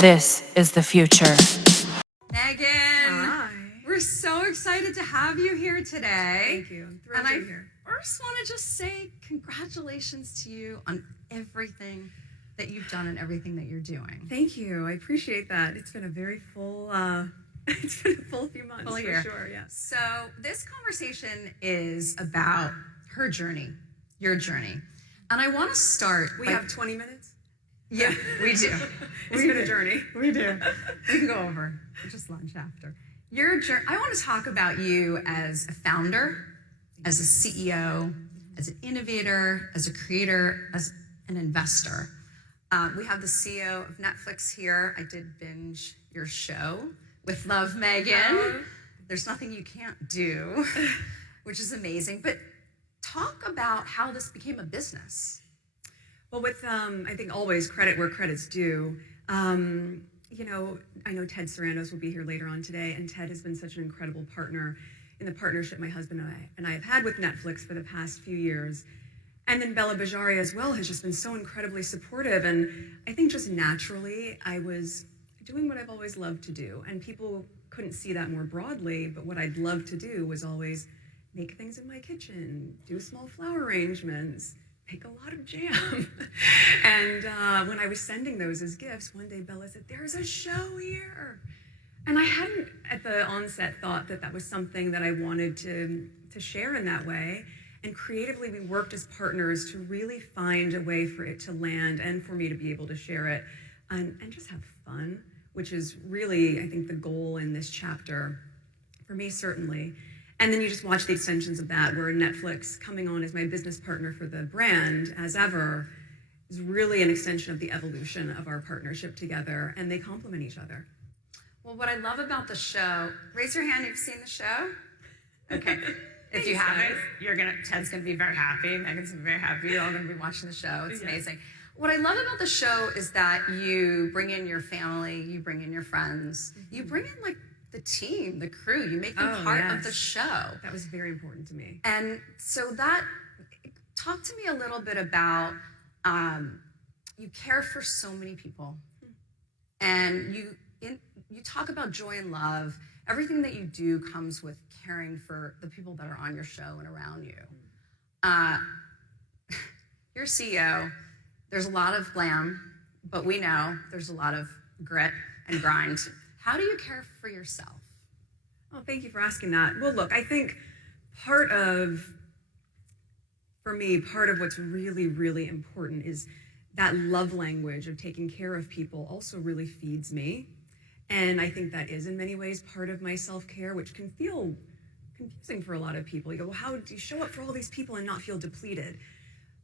This is the future. Meghan, Hi. we're so excited to have you here today. Thank you. I'm thrilled to be here. First want to just say congratulations to you on everything that you've done and everything that you're doing. Thank you. I appreciate that. It's been a very full, it's been a full few months Full for year. sure. Yes. So this conversation is about her journey, your journey. And I want to start. We have 20 minutes? Yeah, we do. It's been a journey. We do. We can go over. Just lunch after. Your journey. I want to talk about you as a founder, as a CEO, as an innovator, as a creator, as an investor. We have the CEO of Netflix here. I did binge your show with Love, Meghan. There's nothing you can't do, which is amazing. But talk about how this became a business. Well, with, I think always credit where credit's due. You know, I know Ted Sarandos will be here later on today, and Ted has been such an incredible partner in the partnership my husband and I have had with Netflix for the past few years. And then Bella Bajaria as well has just been so incredibly supportive. And I think just naturally, I was doing what I've always loved to do. And people couldn't see that more broadly, but what I'd love to do was always make things in my kitchen, do small flower arrangements, make a lot of jam. And when I was sending those as gifts, one day Bella said, "There's a show here." And I hadn't at the onset thought that that was something that I wanted to share in that way. And creatively, we worked as partners to really find a way for it to land and for me to be able to share it and just have fun, which is really, I think, the goal in this chapter, for me certainly. And then you just watch the extensions of that, where Netflix coming on as my business partner for the brand, as ever, is really an extension of the evolution of our partnership together, and they complement each other. Well, what I love about the show, raise your hand if you've seen the show. Okay. If you haven't, Ted's gonna be very happy, Meghan's gonna be very happy, you're all gonna be watching the show. It's amazing. What I love about the show is that you bring in your family, you bring in your friends, you bring in like the team, the crew, you make them part of the show. That was very important to me. And so talk to me a little bit about, you care for so many people, and you talk about joy and love. Everything that you do comes with caring for the people that are on your show and around you. You're CEO. There's a lot of glam, but we know there's a lot of grit and grind. How do you care for yourself? Oh, thank you for asking that. Well, look, I think part of what's really, really important is that love language of taking care of people also really feeds me. And I think that is in many ways part of my self-care, which can feel confusing for a lot of people. You go, well, how do you show up for all these people and not feel depleted?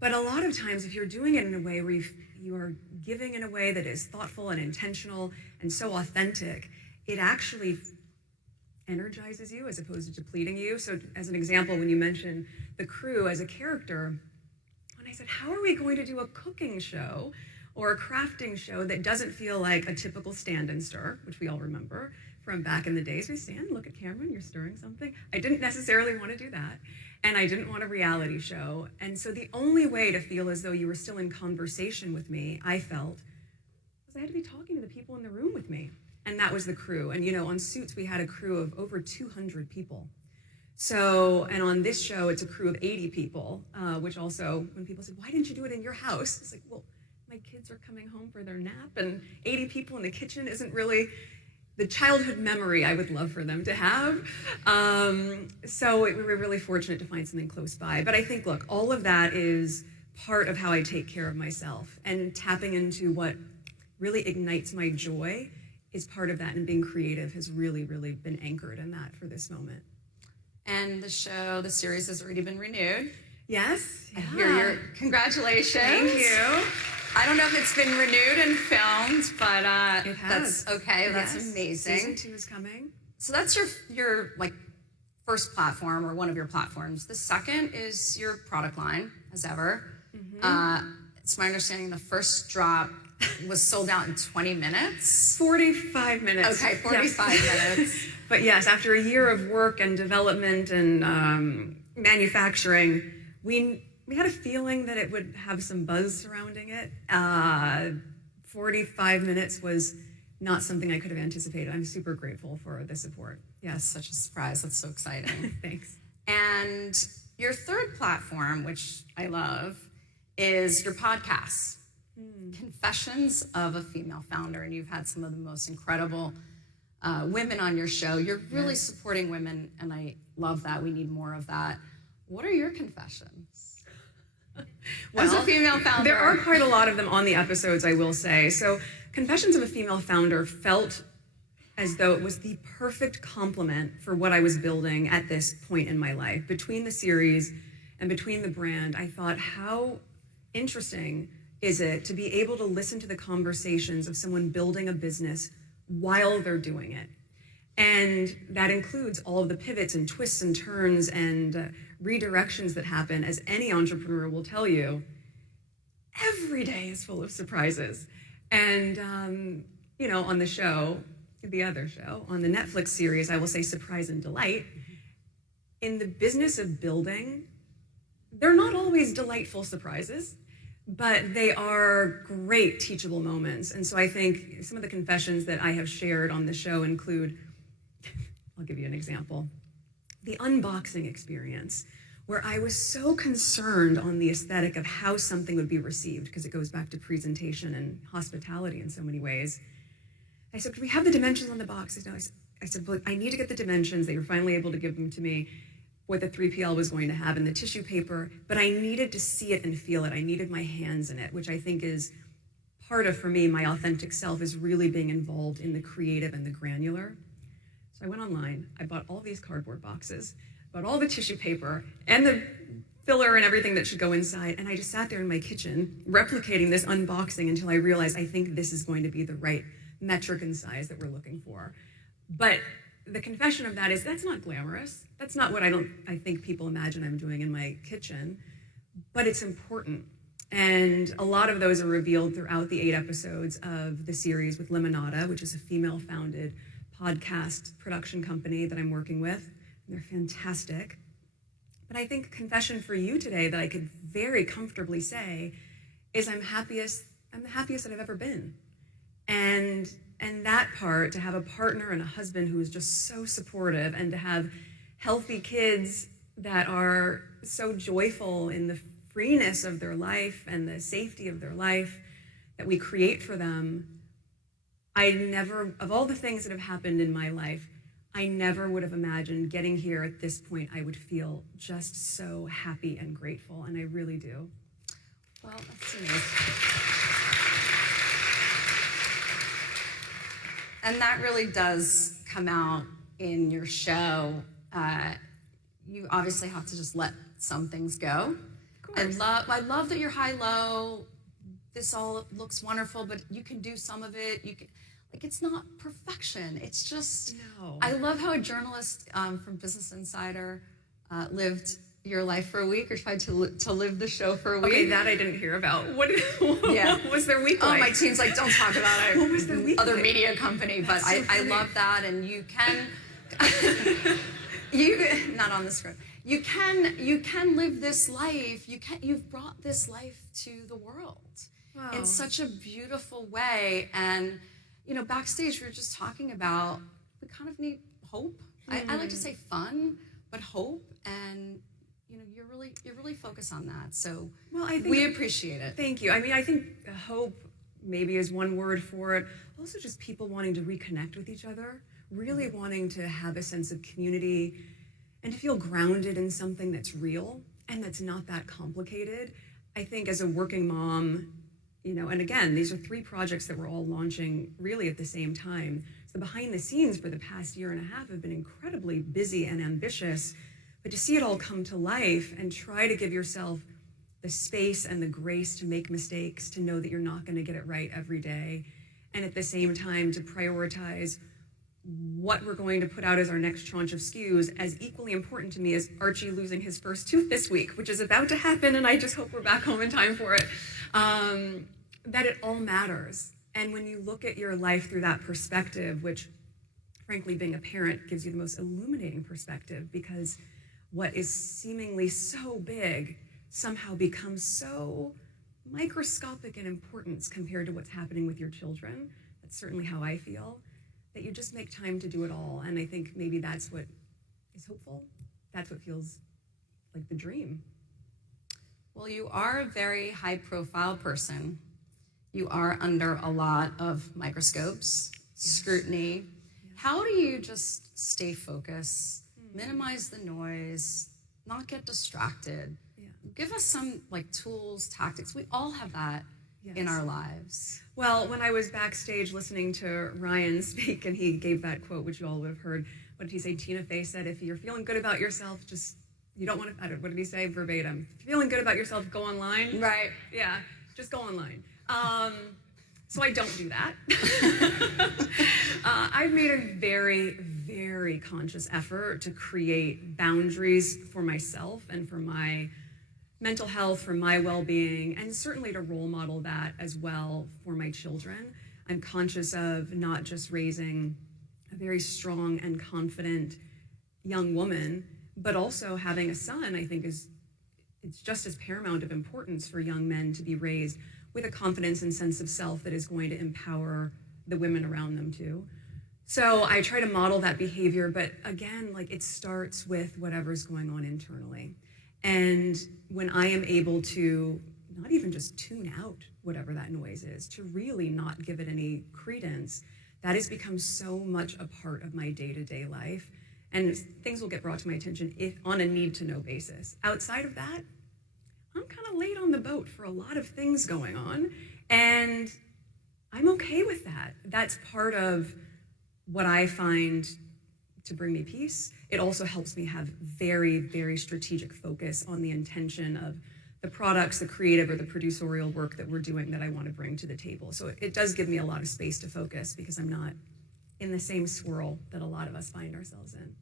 But a lot of times, if you're doing it in a way where you are giving in a way that is thoughtful and intentional and so authentic, it actually energizes you as opposed to depleting you. So as an example, when you mentioned the crew as a character, when I said, how are we going to do a cooking show or a crafting show that doesn't feel like a typical stand and stir, which we all remember from back in the days. We stand, look at camera, and you're stirring something. I didn't necessarily want to do that. And I didn't want a reality show. And so the only way to feel as though you were still in conversation with me, I felt, was I had to be talking to the people in the room with me. And that was the crew. And you know, on Suits, we had a crew of over 200 people. So, and on this show, it's a crew of 80 people, which also, when people said, why didn't you do it in your house? It's like, well, my kids are coming home for their nap, and 80 people in the kitchen isn't really the childhood memory I would love for them to have. So we were really fortunate to find something close by. But I think, look, all of that is part of how I take care of myself, and tapping into what really ignites my joy is part of that, and being creative has really, really been anchored in that for this moment. And the series has already been renewed. Yes. I hear your congratulations. Thank you. I don't know if it's been renewed and filmed, but it has. That's okay. Yes. That's amazing. Season 2 is coming. So that's your like first platform, or one of your platforms. The second is your product line, as ever. Mm-hmm. It's my understanding the first drop was sold out in 20 minutes. 45 minutes. Okay, 45 minutes. But yes, after a year of work and development and manufacturing, we had a feeling that it would have some buzz surrounding it. 45 minutes was not something I could have anticipated. I'm super grateful for the support. That's Yes. such a surprise. That's so exciting. Thanks. And your third platform, which I love, is your podcast, Confessions of a Female Founder. And you've had some of the most incredible women on your show. You're really supporting women, and I love that. We need more of that. What are your confessions? As a female founder. There are quite a lot of them on the episodes, I will say. So Confessions of a Female Founder felt as though it was the perfect complement for what I was building at this point in my life. Between the series and between the brand, I thought, how interesting is it to be able to listen to the conversations of someone building a business while they're doing it? And that includes all of the pivots and twists and turns and redirections that happen. As any entrepreneur will tell you, every day is full of surprises. And, on the show, the other show, on the Netflix series, I will say Surprise and Delight. In the business of building, they're not always delightful surprises, but they are great teachable moments. And so I think some of the confessions that I have shared on the show include, I'll give you an example, the unboxing experience, where I was so concerned on the aesthetic of how something would be received, because it goes back to presentation and hospitality in so many ways. I said, "Can we have the dimensions on the box?" I said, "Well, I need to get the dimensions." They were finally able to give them to me, what the 3PL was going to have in the tissue paper, but I needed to see it and feel it. I needed my hands in it, which I think is part of, for me, my authentic self, is really being involved in the creative and the granular. So I went online, I bought all these cardboard boxes, bought all the tissue paper and the filler and everything that should go inside, and I just sat there in my kitchen replicating this unboxing until I realized, I think this is going to be the right metric and size that we're looking for. But the confession of that is, that's not glamorous. That's not what I think people imagine I'm doing in my kitchen, but it's important. And a lot of those are revealed throughout the 8 episodes of the series with Limonada, which is a female-founded podcast production company that I'm working with. They're fantastic. But I think confession for you today that I could very comfortably say is I'm the happiest that I've ever been. And that part, to have a partner and a husband who is just so supportive, and to have healthy kids that are so joyful in the freeness of their life and the safety of their life that we create for them, of all the things that have happened in my life, I never would have imagined getting here at this point. I would feel just so happy and grateful, and I really do. Well, that's amazing. And that really does come out in your show. You obviously have to just let some things go. Of course. I love that you're high-low. This all looks wonderful, but you can do some of it. It's not perfection. It's just, No. I love how a journalist from Business Insider lived your life for a week, or tried to live the show for a week. Okay, that I didn't hear about. What was their week Oh, like? my team's like, don't talk about it. What was their week Other like? media company, but That's so I funny. love that, and you can, not on the script. You can live this life. You've brought this life to the world in Wow. such a beautiful way. And backstage we were just talking about, we kind of need hope. I like to say fun, but hope, and you're really focused on that. So Well, I think we appreciate it. Thank you. I mean, I think hope maybe is one word for it. Also, just people wanting to reconnect with each other, really wanting to have a sense of community and to feel grounded in something that's real and that's not that complicated. I think as a working mom, and again, these are 3 projects that we're all launching really at the same time. So behind the scenes for the past year and a half have been incredibly busy and ambitious, but to see it all come to life and try to give yourself the space and the grace to make mistakes, to know that you're not going to get it right every day, and at the same time to prioritize what we're going to put out as our next tranche of SKUs, as equally important to me as Archie losing his first tooth this week, which is about to happen, and I just hope we're back home in time for it, that it all matters. And when you look at your life through that perspective, which frankly being a parent gives you the most illuminating perspective, because what is seemingly so big somehow becomes so microscopic in importance compared to what's happening with your children. that's certainly how I feel, that you just make time to do it all. And I think maybe that's what is hopeful. That's what feels like the dream. Well, you are a very high-profile person. You are under a lot of microscopes, scrutiny. How do you just stay focused, minimize the noise, not get distracted? Give us some tools, tactics. We all have that in our lives. Well, when I was backstage listening to Ryan speak, and he gave that quote, which you all would have heard, what did he say? Tina Fey said, if you're feeling good about yourself, you don't want to, what did he say verbatim? If you're feeling good about yourself, go online. Right. Yeah, just go online. So I don't do that. I've made a very, very conscious effort to create boundaries for myself and for my mental health, for my well-being, and certainly to role model that as well for my children. I'm conscious of not just raising a very strong and confident young woman, but also having a son. I think it's just as paramount of importance for young men to be raised with a confidence and sense of self that is going to empower the women around them too. So I try to model that behavior, but again, it starts with whatever's going on internally. And when I am able to not even just tune out whatever that noise is, to really not give it any credence, that has become so much a part of my day-to-day life. And things will get brought to my attention on a need-to-know basis. Outside of that, I'm kind of late on the boat for a lot of things going on, and I'm okay with that. That's part of what I find to bring me peace. It also helps me have very, very strategic focus on the intention of the products, the creative or the producerial work that we're doing that I want to bring to the table. So it does give me a lot of space to focus because I'm not in the same swirl that a lot of us find ourselves in.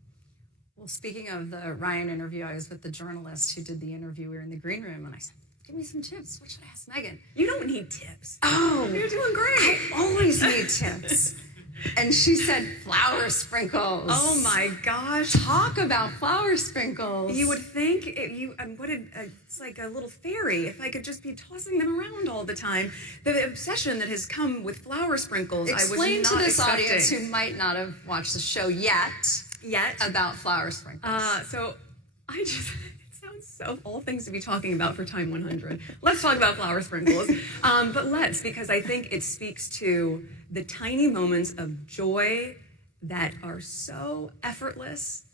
Well, speaking of the Ryan interview, I was with the journalist who did the interview. We were in the green room, and I said, give me some tips. What should I ask Meghan? You don't need tips. Oh. You're doing great. I always need tips. And she said flour sprinkles. Oh my gosh. Talk about flour sprinkles. You would think it's like a little fairy if I could just be tossing them around all the time. The obsession that has come with flour sprinkles, Explain I was to not this expecting. audience who might not have watched the show yet about flour sprinkles. So it sounds so all things to be talking about for TIME100. Let's talk about flour sprinkles. Because I think it speaks to the tiny moments of joy that are so effortless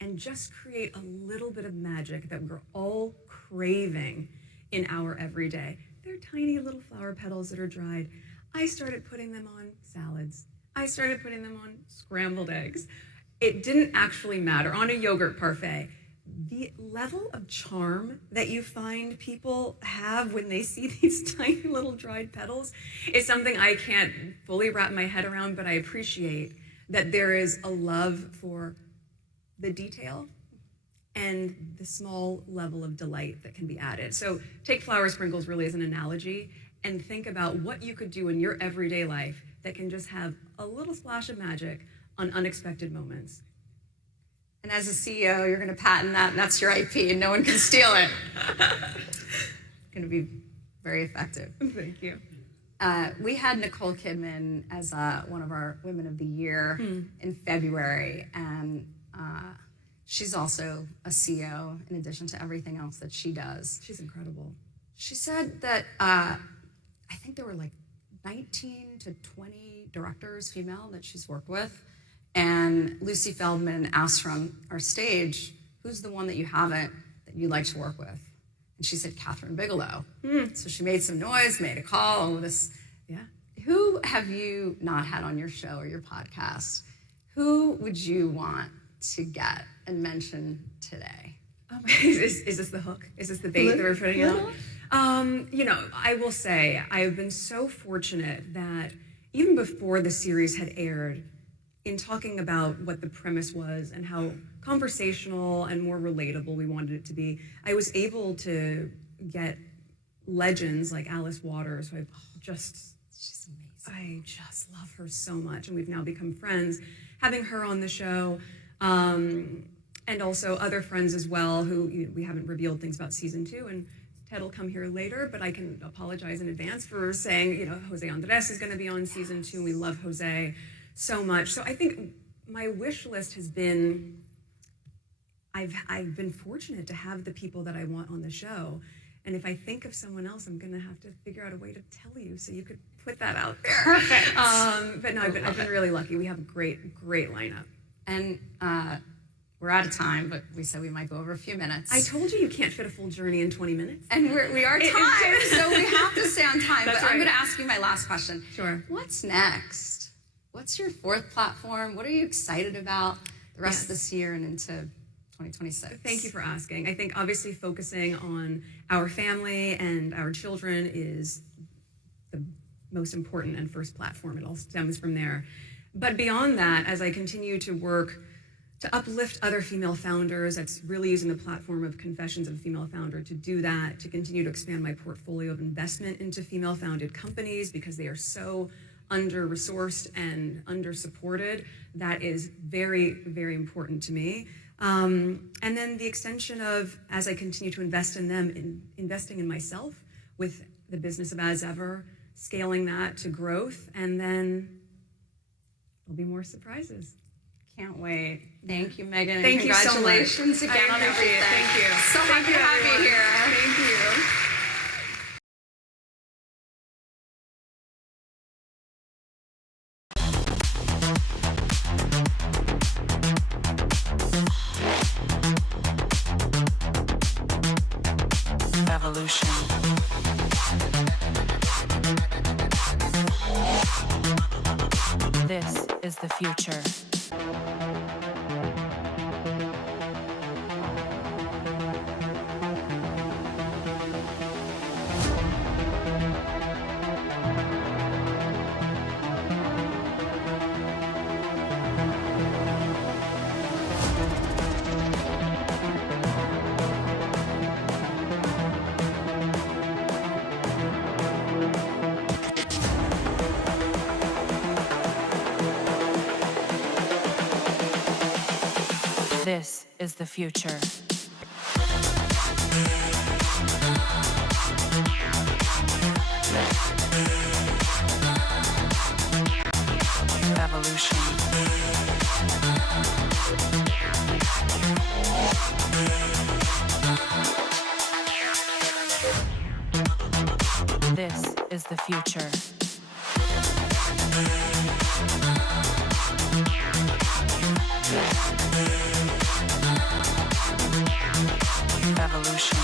and just create a little bit of magic that we're all craving in our everyday. They're tiny little flower petals that are dried. I started putting them on salads. I started putting them on scrambled eggs. It didn't actually matter. On a yogurt parfait, the level of charm that you find people have when they see these tiny little dried petals is something I can't fully wrap my head around, but I appreciate that there is a love for the detail and the small level of delight that can be added. So take flour sprinkles really as an analogy and think about what you could do in your everyday life that can just have a little splash of magic on unexpected moments. And as a CEO, you're going to patent that, and that's your IP, and no one can steal it. Going to be very effective. Thank you. We had Nicole Kidman as one of our Women of the Year in February, and she's also a CEO in addition to everything else that she does. She's incredible. She said that I think there were 19 to 20 directors, female, that she's worked with. And Lucy Feldman asked her on our stage, who's the one that you haven't that you'd like to work with? And she said, Catherine Bigelow. So she made some noise, made a call, all of this. Yeah. Who have you not had on your show or your podcast? Who would you want to get and mention today? Oh, is this the hook? Is this the bait that we're putting out? I will say I've been so fortunate that even before the series had aired, in talking about what the premise was and how conversational and more relatable we wanted it to be, I was able to get legends like Alice Waters, who she's amazing. I just love her so much, and we've now become friends. Having her on the show, and also other friends as well who we haven't revealed things about season 2, and Ted will come here later, but I can apologize in advance for saying, Jose Andres is going to be on season 2. We love Jose so much. So I think my wish list has been, I've been fortunate to have the people that I want on the show. And if I think of someone else, I'm going to have to figure out a way to tell you so you could put that out there. Perfect. But no, I've been really lucky. We have a great lineup. And we're out of time, but we said we might go over a few minutes. I told you can't fit a full journey in 20 minutes. And we are timed, so we have to stay on time. That's but I'm right. going to ask you my last question. Sure. What's next? What's your 4th platform? What are you excited about the rest of this year and into 2026? Thank you for asking. I think obviously focusing on our family and our children is the most important and first platform. It all stems from there. But beyond that, as I continue to work to uplift other female founders, that's really using the platform of Confessions of a Female Founder to do that, to continue to expand my portfolio of investment into female-founded companies because they are so under-resourced and under-supported. That is very, very important to me. And then the extension of, as I continue to invest in them, investing in myself with the business of As Ever, scaling that to growth, and then there'll be more surprises. Can't wait. Thank you, Meghan. Thank you so much. Congratulations again on everything. Thank you. So happy to have you here. Thank you. Evolution. This is the future. This is the future. Evolution. This is the future. Evolution.